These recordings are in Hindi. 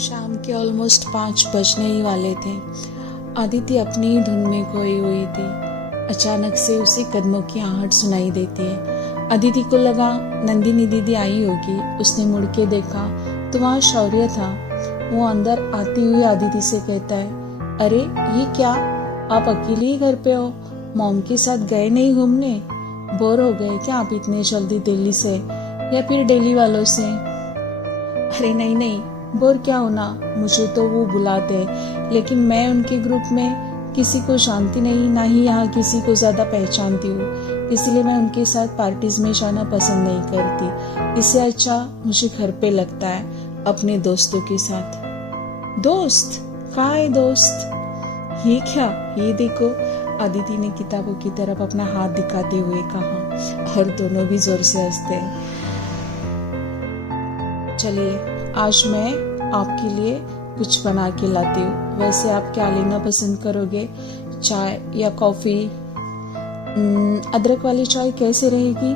शाम के ऑलमोस्ट 5 बजने ही वाले थे। आदिति अपनी ही धुन में खोई हुई थी। अचानक से उसे कदमों की आहट सुनाई देती है। आदिति को लगा नंदिनी दीदी आई होगी। उसने मुड़ के देखा तो वहाँ शौर्य था। वो अंदर आती हुई आदिति से कहता है, अरे ये क्या, आप अकेले ही घर पे हो? मॉम के साथ गए नहीं घूमने? बोर हो गए क्या आप इतने जल्दी दिल्ली से, या फिर दिल्ली वालों से? अरे नहीं नहीं, बोर क्या होना, मुझे तो वो बुलाते, लेकिन मैं उनके ग्रुप में किसी को जानती नहीं, ना ही यहाँ किसी को ज्यादा पहचानती हूँ, इसलिए मैं उनके साथ पार्टीज में जाना पसंद नहीं करती। इससे अच्छा मुझे घर पे लगता है अपने दोस्तों के साथ। दोस्त? कहाँ है दोस्त? ये क्या, ये देखो, आदिति ने किताबों की तरफ अपना हाथ दिखाते हुए कहा, और दोनों भी जोर से हंसते हैं। चलिए आज मैं आपके लिए कुछ बना के लाती हूँ। वैसे आप क्या लेना पसंद करोगे, चाय या कॉफी? अदरक वाली चाय कैसे रहेगी?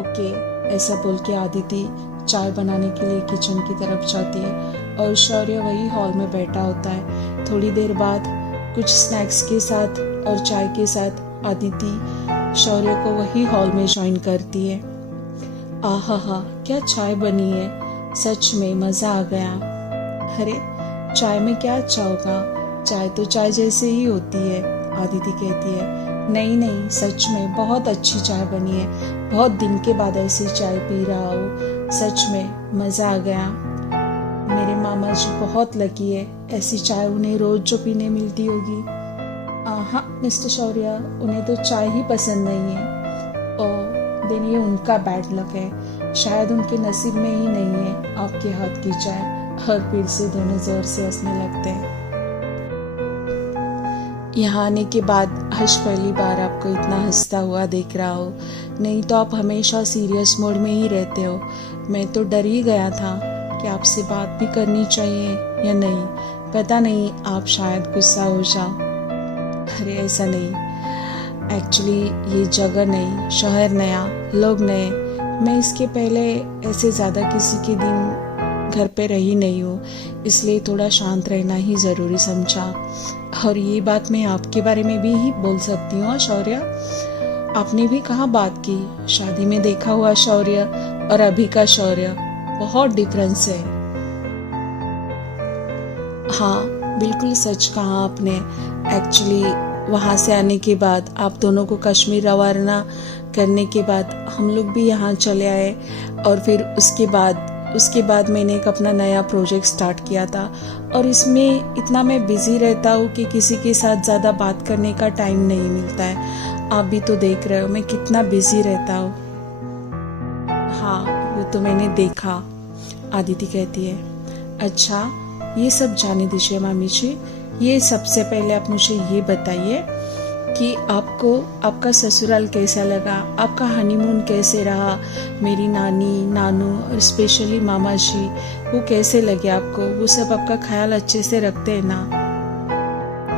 ओके, ऐसा बोल के आदिति चाय बनाने के लिए किचन की तरफ जाती है और शौर्य वही हॉल में बैठा होता है। थोड़ी देर बाद कुछ स्नैक्स के साथ और चाय के साथ आदिति शौर्य को वही हॉल में ज्वाइन करती है। आहा हा, क्या चाय बनी है, सच में मजा आ गया। अरे चाय में क्या अच्छा होगा, चाय तो चाय जैसे ही होती है, आदिति कहती है। नहीं नहीं, सच में बहुत अच्छी चाय बनी है, बहुत दिन के बाद ऐसी चाय पी रहा हूँ, सच में मजा आ गया। मेरे मामा जी बहुत लकी है, ऐसी चाय उन्हें रोज जो पीने मिलती होगी। हाँ मिस्टर शौर्य, उन्हें तो चाय ही पसंद नहीं है। दिन ये उनका बैड लक है, शायद उनके नसीब में ही नहीं है आपके हाथ की चाय। और फिर से दोनों जोर से हंसने लगते हैं। यहाँ आने के बाद आज पहली बार आपको इतना हंसता हुआ देख रहा हो, नहीं तो आप हमेशा सीरियस मोड में ही रहते हो। मैं तो डर ही गया था कि आपसे बात भी करनी चाहिए या नहीं, पता नहीं आप शायद गुस्सा हो जाओ। अरे ऐसा नहीं, एक्चुअली ये जगह नई, शहर नया, लोग नए, मैं इसके पहले ऐसे ज़्यादा किसी के दिन घर पे रही नहीं हूँ, इसलिए थोड़ा शांत रहना ही ज़रूरी समझा। और ये बात मैं आपके बारे में भी ही बोल सकती हूँ शौर्य, आपने भी कहाँ बात की, शादी में देखा हुआ शौर्य और अभी का शौर्य बहुत डिफरेंस है। हाँ बिल्कुल सच कहा आपने। एक्चुअली वहाँ से आने के बाद, आप दोनों को कश्मीर रवाना करने के बाद हम लोग भी यहाँ चले आए, और फिर उसके बाद मैंने एक अपना नया प्रोजेक्ट स्टार्ट किया था, और इसमें इतना मैं बिजी रहता हूँ कि किसी के साथ ज़्यादा बात करने का टाइम नहीं मिलता है। आप भी तो देख रहे हो मैं कितना बिजी रहता हूँ। हाँ वो तो मैंने देखा, आदिति कहती है। अच्छा ये सब जाने दीजिए मामी जी, ये सबसे पहले आप मुझे ये बताइए कि आपको आपका ससुराल कैसा लगा, आपका हनीमून कैसे रहा, मेरी नानी नानू और स्पेशली मामा जी वो कैसे लगे आपको, वो सब आपका ख्याल अच्छे से रखते हैं ना?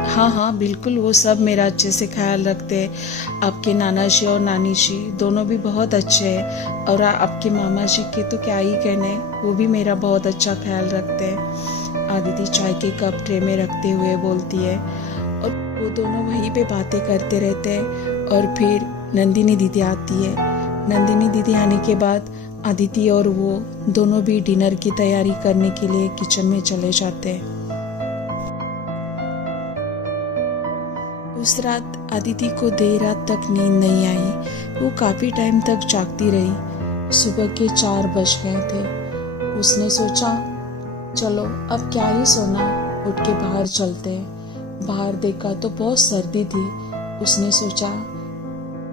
हाँ हाँ बिल्कुल, वो सब मेरा अच्छे से ख्याल रखते हैं। आपके नाना जी और नानी जी दोनों भी बहुत अच्छे हैं, और आपके मामा जी के तो क्या ही कहने, वो भी मेरा बहुत अच्छा ख्याल रखते हैं। आदिति चाय के कप ट्रे में रखते हुए बोलती है, और वो दोनों वहीं पे बातें करते रहते हैं। और फिर नंदिनी दीदी आती है। नंदिनी दीदी आने के बाद आदिति और वो दोनों भी डिनर की तैयारी करने के लिए किचन में चले जाते हैं। उस रात आदिति को देर रात तक नींद नहीं आई, वो काफी टाइम तक जागती रही। सुबह के 4 बज गए थे। उसने सोचा चलो अब क्या ही सोना, उठ के बाहर चलते हैं। बाहर देखा तो बहुत सर्दी थी। उसने सोचा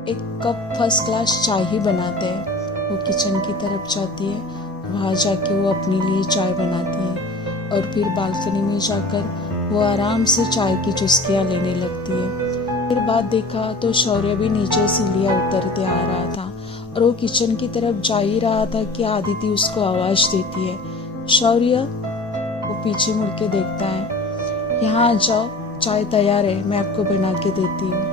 एक कप फर्स्ट क्लास चाय ही बनाते हैं। वो किचन की तरफ जाती है, वहाँ जाके वो अपने लिए चाय बनाती है, और फिर बालकनी में जाकर वो आराम से चाय की चुस्कियाँ लेने लगती है। फिर बाद देखा तो शौर्य भी नीचे सीढ़ियाँ उतरते आ रहा था, और वो किचन की तरफ जा ही रहा था कि आदिति उसको आवाज देती है, शौर्य। वो पीछे मुड़ के देखता है, यहाँ आ जाओ, चाय तैयार है, मैं आपको बना के देती हूँ।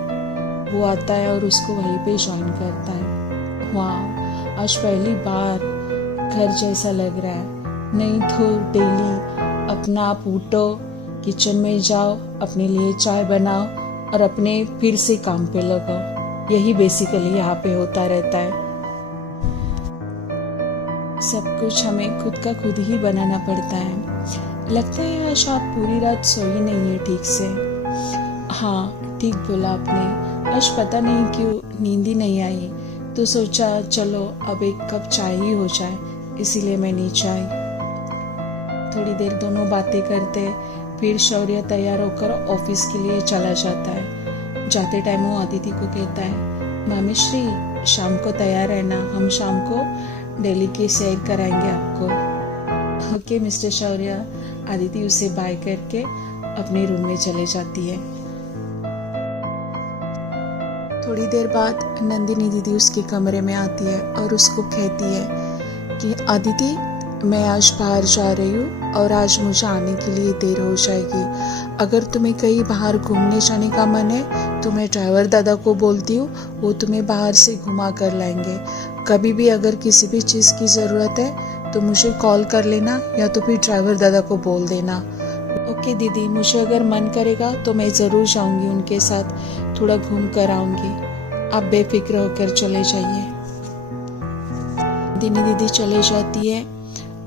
वो आता है और उसको वहीं पे ज्वाइन करता है। वाह, आज पहली बार घर जैसा लग रहा है। नहीं तो डेली अपना आप उठो, किचन में जाओ, अपने लिए चाय बनाओ और अपने फिर से काम पे लगो। यही बेसिकली यहाँ पे होता रहता है। सब कुछ हमें खुद का खुद ही बनाना पड़ता है। लगता है आज आप पूरी रात सोई नहीं है ठीक से। हाँ, ठीक बोला आपने। आज पता नहीं क्यों नींद ही नहीं आई, तो सोचा चलो अब एक कप चाय ही हो जाए, इसीलिए मैं नीचे आई। थोड़ी देर दोनों बातें करते, फिर शौर्य तैयार होकर ऑफिस के लिए चला जाता है। जाते टाइम वो अदिति को कहता है, मामी श्री शाम को तैयार रहना, हम शाम को दिल्ली की सैर कराएंगे आपको। ओके मिस्टर शौर्य। अदिति उसे बाय करके अपने रूम में चले जाती है। थोड़ी देर बाद नंदिनी दीदी उसके कमरे में आती है और उसको कहती है कि अदिति, मैं आज बाहर जा रही हूँ और आज मुझे आने के लिए देर हो जाएगी। अगर तुम्हें कहीं बाहर घूमने जाने का मन है तो मैं ड्राइवर दादा को बोलती हूँ, वो तुम्हें बाहर से घुमा कर लाएंगे। कभी भी अगर किसी भी चीज़ की ज़रूरत है तो मुझे कॉल कर लेना या तो फिर ड्राइवर दादा को बोल देना। ओके दीदी, मुझे अगर मन करेगा तो मैं ज़रूर जाऊँगी उनके साथ, थोड़ा घूम कर आऊँगी। आप बेफिक्र होकर चले जाइए। नंदिनी दीदी चले जाती है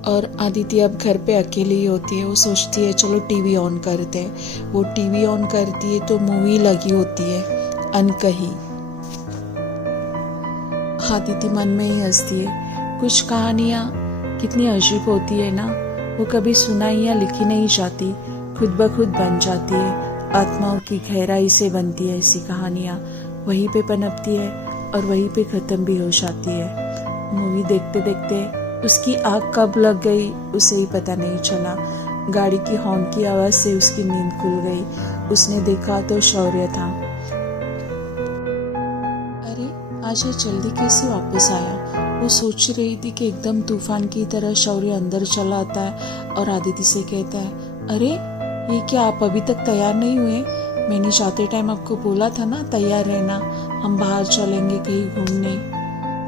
और अदिति अब घर पे अकेली ही होती है। वो सोचती है चलो टीवी ऑन करते हैं। वो टीवी ऑन करती है तो मूवी लगी होती है अनकही। अदिति मन में ही हंसती है। कुछ कहानियाँ कितनी अजीब होती है ना, वो कभी सुनाई या लिखी नहीं जाती, खुद ब खुद बन जाती है। आत्माओं की गहराई से बनती है ऐसी कहानियाँ, वहीं पे पनपती है और वहीं पे खत्म भी हो जाती है। मूवी देखते देखते उसकी आँख कब लग गई उसे ही पता नहीं चला। गाड़ी की हॉर्न की आवाज से उसकी नींद खुल गई। उसने देखा तो शौर्य था। अरे आज ये जल्दी कैसे वापस आया? वो सोच रही थी कि एकदम तूफान की तरह शौर्य अंदर चला आता है और अदिति से कहता है, अरे ये क्या, आप अभी तक तैयार नहीं हुए? मैंने जाते टाइम आपको बोला था ना तैयार रहना, हम बाहर चलेंगे कहीं घूमने।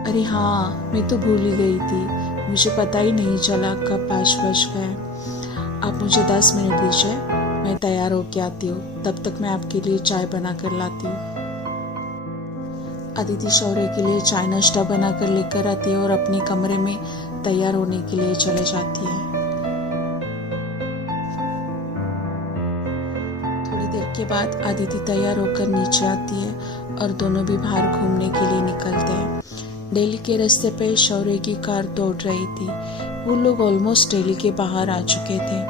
अरे हाँ, मैं तो भूल ही गई थी, मुझे पता ही नहीं चला कब 5 बज गए। आप मुझे 10 मिनट दीजिए, मैं तैयार होके आती हूँ, तब तक मैं आपके लिए चाय बना कर लाती हूँ। अदिति शौर्य के लिए चाय नाश्ता बना कर लेकर आती है और अपने कमरे में तैयार होने के लिए चले जाती है। थोड़ी देर के बाद अदिति तैयार होकर नीचे आती है और दोनों भी बाहर घूमने के लिए निकलते हैं। दिल्ली के रास्ते पे शौर्य की कार दौड़ रही थी। वो लोग ऑलमोस्ट दिल्ली के बाहर आ चुके थे।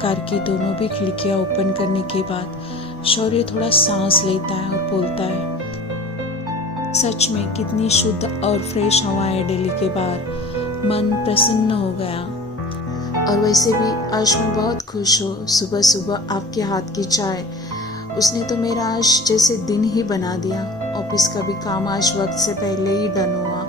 कार की दोनों भी खिड़कियां ओपन करने के बाद शौर्य थोड़ा सांस लेता है और बोलता है, सच में कितनी शुद्ध और फ्रेश हवा है दिल्ली के बाहर। मन प्रसन्न हो गया। और वैसे भी आज मैं बहुत खुश हूँ। सुबह सुबह आपके हाथ की चाय, उसने तो मेरा आज जैसे दिन ही बना दिया। ऑफिस का भी काम आज वक्त से पहले ही डन हुआ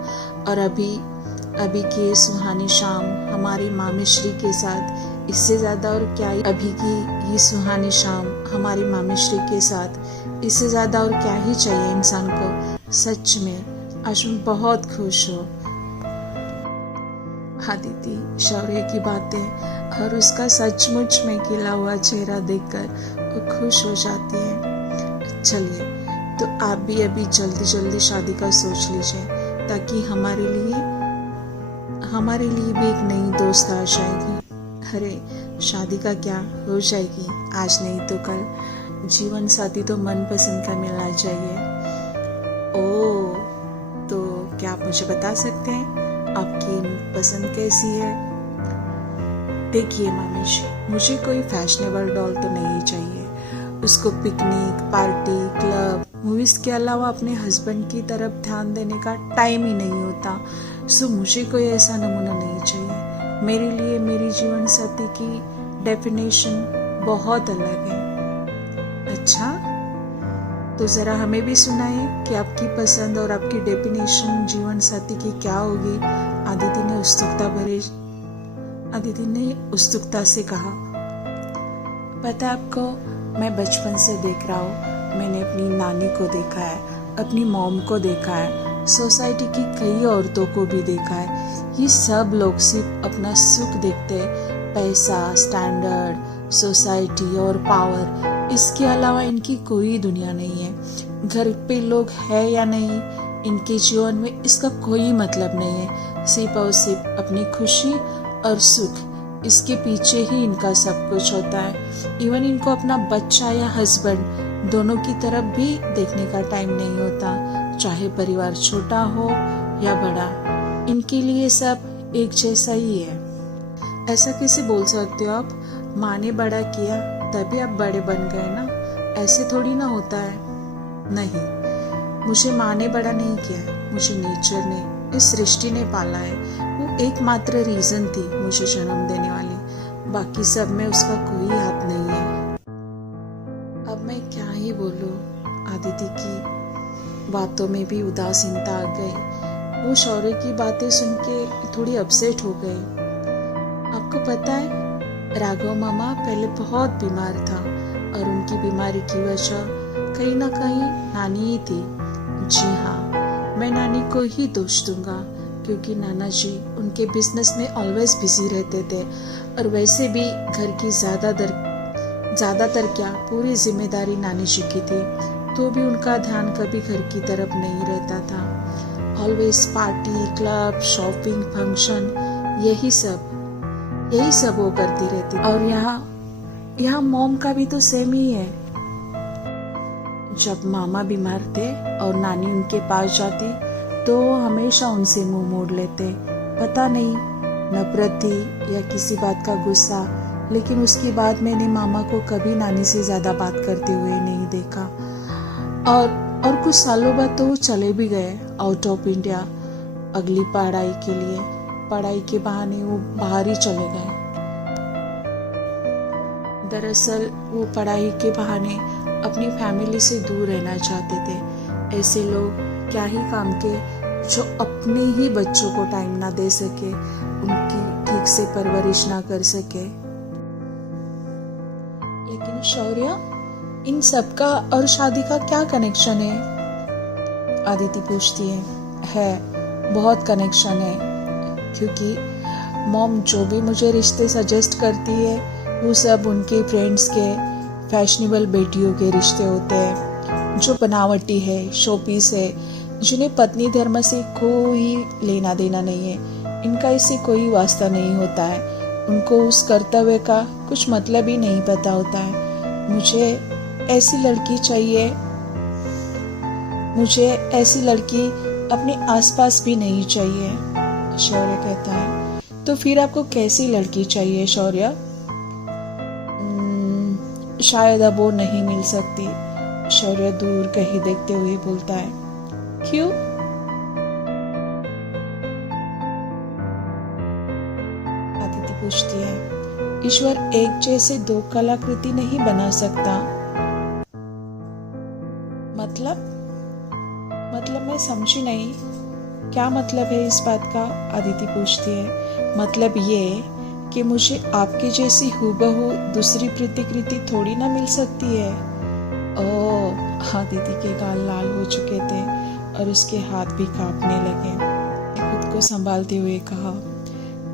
और अभी की ये सुहानी शाम हमारी मामी श्री के साथ, इससे ज़्यादा और क्या ही, अभी की ये सुहानी शाम हमारी मामी श्री के साथ, इससे ज़्यादा और क्या ही चाहिए इंसान को। सच में आज मैं बहुत खुश हूँ। अदिति शौर्य की बातें और उसका सचमुच में खिला हुआ चेहरा देखकर वो खुश हो जाती है। चलिए, तो आप भी अभी जल्दी जल्दी शादी का सोच लीजिए, ताकि हमारे लिए भी एक नई दोस्त आ जाएगी। अरे शादी का क्या, हो जाएगी, आज नहीं तो कल। जीवन साथी तो मनपसंद का मिलना चाहिए। ओह, तो क्या आप मुझे बता सकते हैं आपकी पसंद कैसी है? देखिए मामीश, मुझे कोई फैशनेबल डॉल तो नहीं चाहिए। उसको पिकनिक, पार्टी, क्लब, मूवीज के अलावा अपने हस्बैंड की तरफ ध्यान देने का टाइम ही नहीं होता। सो मुझे कोई ऐसा नमूना नहीं चाहिए। मेरे लिए मेरी जीवन साथी की डेफिनेशन बहुत अलग है। अच्छा, तो जरा हमें भी सुनाइए कि आपकी पसंद और आपकी डेफिनेशन जीवन साथी की क्या होगी? अदिति ने उत्सुकता से कहा। पता आपको, मैं बचपन से देख रहा हूँ। मैंने अपनी नानी को देखा है, अपनी मॉम को देखा है, सोसाइटी की कई औरतों को भी देखा है। ये सब लोग सिर्फ अपना सुख देखते हैं, पैसा, स्टैंडर्ड, सोसाइटी और पावर। इसके अलावा इनकी कोई दुनिया नहीं है। घर पे लोग है या नहीं, इनके जीवन में इसका कोई मतलब नहीं है। सिर्फ और सिर्फ अपनी खुशी और सुख, इसके पीछे ही इनका सब कुछ होता है। इवन इनको अपना बच्चा या हस्बैंड दोनों की तरफ भी देखने का टाइम नहीं होता, चाहे परिवार छोटा हो या बड़ा। इनके लिए सब एक जैसा ही है। ऐसा कैसे बोल सकते हो आप? माँ ने बड़ा किया तभी आप बड़े बन गए ना, ऐसे थोड़ी ना होता है। नहीं, मुझे माँ ने बड़ा नहीं किया है, मुझे नेचर ने, इस सृष्टि ने पाला है। वो एकमात्र रीजन थी मुझे जन्म देने वाली, बाकी सब में उसका कोई हाथ नहीं है। अब मैं क्या ही बोलूं, आदिति की बातों में भी उदासीनता आ गई। वो शौर्य की बातें सुन के थोड़ी अपसेट हो गई। आपको पता है, राघव मामा पहले बहुत बीमार था और उनकी बीमारी की वजह कहीं ना कहीं नानी ही थी। जी हाँ, मैं नानी को ही दोष दूंगा, क्योंकि नाना जी उनके बिजनेस में ऑलवेज बिजी रहते थे और वैसे भी घर की ज़्यादातर क्या पूरी जिम्मेदारी नानी जी की थी, तो भी उनका ध्यान कभी घर की तरफ नहीं रहता था। Always party, club, shopping, function, यही सब वो करती रहती। और यहाँ मॉम का भी तो सेम ही है। जब मामा बीमार थे और नानी उनके पास जाती तो वो हमेशा उनसे मुंह मोड़ लेते। पता नहीं नफरत थी या किसी बात का गुस्सा, लेकिन उसके बाद मैंने मामा को कभी नानी से ज्यादा बात करते हुए नहीं देखा। और कुछ सालों बाद तो वो चले भी गए आउट ऑफ इंडिया अगली पढ़ाई के लिए। पढ़ाई के बहाने वो बाहर ही चले गए। दरअसल वो पढ़ाई के बहाने अपनी फैमिली से दूर रहना चाहते थे। ऐसे लोग क्या ही काम के जो अपने ही बच्चों को टाइम ना दे सके, उनकी ठीक से परवरिश ना कर सके। लेकिन शौर्य, इन सब का और शादी का क्या कनेक्शन है? आदिति पूछती है बहुत कनेक्शन है, क्योंकि मॉम जो भी मुझे रिश्ते सजेस्ट करती है वो सब उनके फ्रेंड्स के फैशनेबल बेटियों के रिश्ते होते हैं, जो बनावटी है, शोपीस है, जिन्हें पत्नी धर्म से कोई लेना देना नहीं है। इनका इससे कोई वास्ता नहीं होता है। उनको उस कर्तव्य का कुछ मतलब ही नहीं पता होता है। मुझे ऐसी लड़की चाहिए, मुझे ऐसी लड़की अपने आसपास भी नहीं चाहिए, शौर्य कहता है। तो फिर आपको कैसी लड़की चाहिए शौर्य? शायद अब वो नहीं मिल सकती, शौर्य दूर कहीं देखते हुए बोलता है। क्यों? आदिति पूछती है। ईश्वर एक जैसे दो कलाकृति नहीं बना सकता। मतलब मैं समझी नहीं। क्या मतलब है इस बात का? आदिति पूछती है। मतलब ये कि मुझे आपकी जैसी हूबहू दूसरी प्रतिकृति थोड़ी ना मिल सकती है। ओह, आदिति के गाल लाल हो चुके थे और उसके हाथ भी कांपने लगे। खुद को संभालते हुए कहा,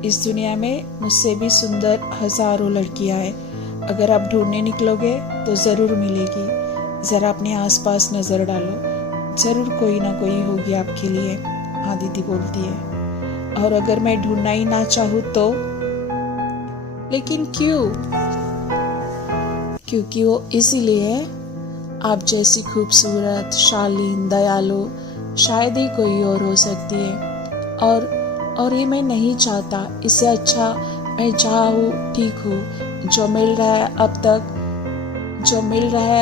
इस दुनिया में मुझसे भी सुंदर हजारों लड़कियां हैं। अगर आप ढूंढने निकलोगे तो जरूर मिलेगी। जरा अपने आसपास नजर डालो, जरूर कोई ना कोई होगी आपके लिए, आदिति बोलती है। और अगर मैं ढूंढना ही ना चाहूँ तो? लेकिन क्यों? क्योंकि वो इसीलिए आप जैसी खूबसूरत, शालीन, दयालु शायद ही कोई और हो सकती है। और ये मैं नहीं चाहता। इससे अच्छा मैं जहाँ हूँ ठीक हूँ। जो मिल रहा है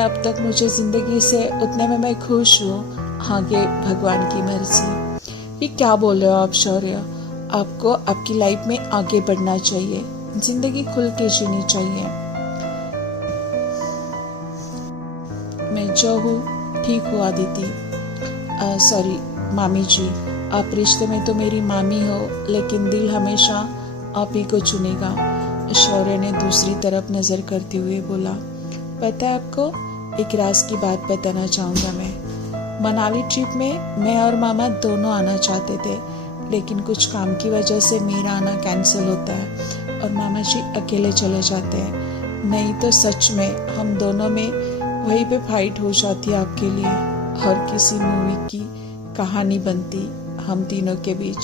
अब तक मुझे जिंदगी से, उतने में मैं खुश हूँ। आगे भगवान की मर्जी। ये क्या बोल रहे हो आप शौर्य? आपको आपकी लाइफ में आगे बढ़ना चाहिए, जिंदगी खुल के जीनी चाहिए। मैं जो हूँ ठीक हूँ आदिति। सॉरी मामी जी, आप रिश्ते में तो मेरी मामी हो, लेकिन दिल हमेशा आप ही को चुनेगा, शौर्य ने दूसरी तरफ नजर करते हुए बोला। पता है आपको, एक राज की बात बताना चाहूंगा मैं। मनाली ट्रिप में मैं और मामा दोनों आना चाहते थे, लेकिन कुछ काम की वजह से मेरा आना कैंसिल होता है और मामा जी अकेले चले जाते हैं। नहीं तो सच में हम दोनों में वहीं पे फाइट हो जाती है आपके लिए, और किसी मूवी की कहानी बनती हम तीनों के बीच।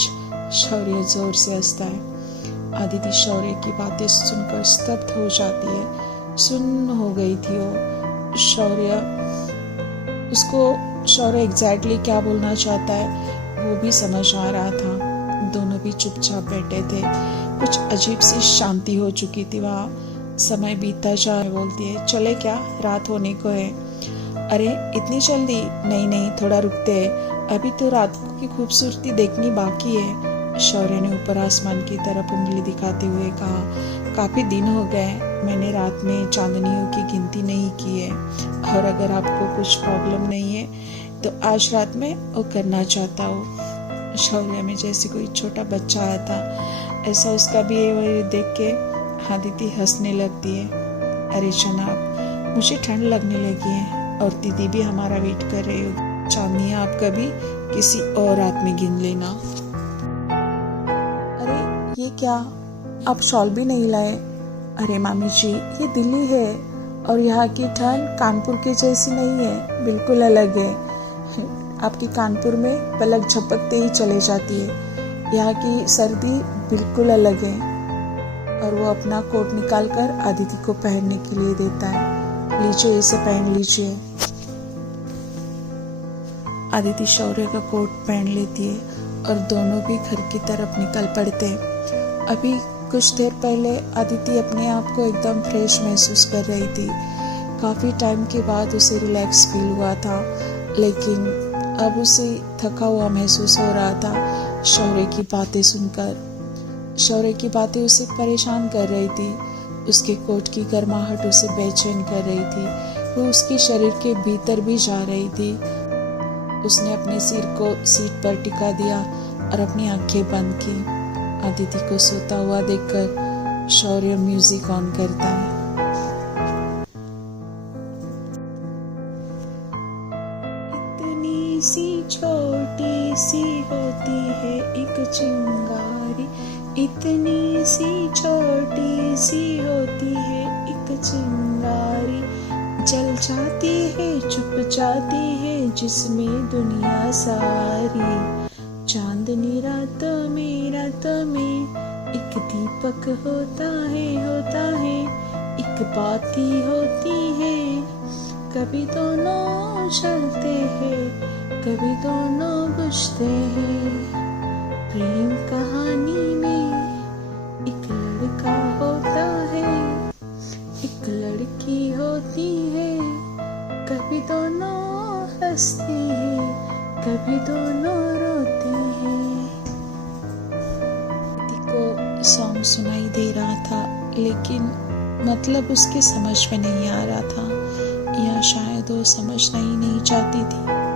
शौर्य जोर से हंसता है। आदिति शौर्य की बातें सुनकर स्तब्ध हो जाती है। सुन्न हो गई थी वो। शौर्य एग्जैक्टली क्या बोलना चाहता है वो भी समझ आ रहा था। दोनों भी चुपचाप बैठे थे। कुछ अजीब सी शांति हो चुकी थी वहाँ। समय बीतता जा रहा है। बोलती है, चले क्या, रात होने को है। अरे इतनी जल्दी? नहीं, थोड़ा रुकते हैं, अभी तो रात की खूबसूरती देखनी बाकी है। शौर्य ने ऊपर आसमान की तरफ उंगली दिखाते हुए कहा, काफी दिन हो गए, मैंने रात में चांदनियों की गिनती नहीं की है, और अगर आपको कुछ प्रॉब्लम नहीं है तो आज रात में वो करना चाहता हूँ। शौर्य में जैसे कोई छोटा बच्चा आया था, ऐसा उसका बिहेवियर देख के आदिति हंसने लगती है। अरे जनाब, मुझे ठंड लगने लगी है और दीदी भी हमारा वेट कर रही हो। चांदनी आप कभी किसी और रात में गिन लेना। अरे ये क्या, आप शॉल भी नहीं लाए? अरे मामी जी, ये दिल्ली है और यहाँ की ठंड कानपुर की जैसी नहीं है, बिल्कुल अलग है। आपकी कानपुर में पलक झपकते ही चले जाती है, यहाँ की सर्दी बिल्कुल अलग है। और वो अपना कोट निकालकर आदिति को पहनने के लिए देता है। लीजिए, इसे पहन लीजिए। आदिति शौर्य का कोट पहन लेती है और दोनों भी घर की तरफ निकल पड़ते हैं। अभी कुछ देर पहले आदिति अपने आप को एकदम फ्रेश महसूस कर रही थी। काफ़ी टाइम के बाद उसे रिलैक्स फील हुआ था, लेकिन अब उसे थका हुआ महसूस हो रहा था शौर्य की बातें सुनकर। शौर्य की बातें उसे परेशान कर रही थी। उसके कोट की गर्माहट उसे बेचैन कर रही थी। वो उसके शरीर के भीतर भी जा रही थी। उसने अपने सिर को सीट पर टिका दिया और अपनी आंखें बंद की। आदिति को सोता हुआ देखकर शौर्य म्यूजिक ऑन करता है। इतनी सी छोटी सी होती है एक चिंगारी, इतनी सी छोटी सी होती है एक चिंगारी, जल जाती है छुप जाती है जिसमें दुनिया सारी। चांदनी रातों में एक दीपक होता है एक बाती होती है। कभी दोनों चलते हैं, कभी दोनों बुझते हैं। प्रेम कहानी में एक लड़का होता है, एक लड़की होती है। कभी दोनों हंसते हैं, कभी दोनों रोते हैं। को सॉन्ग सुनाई दे रहा था, लेकिन मतलब उसके समझ में नहीं आ रहा था, या शायद वो समझना ही नहीं चाहती थी।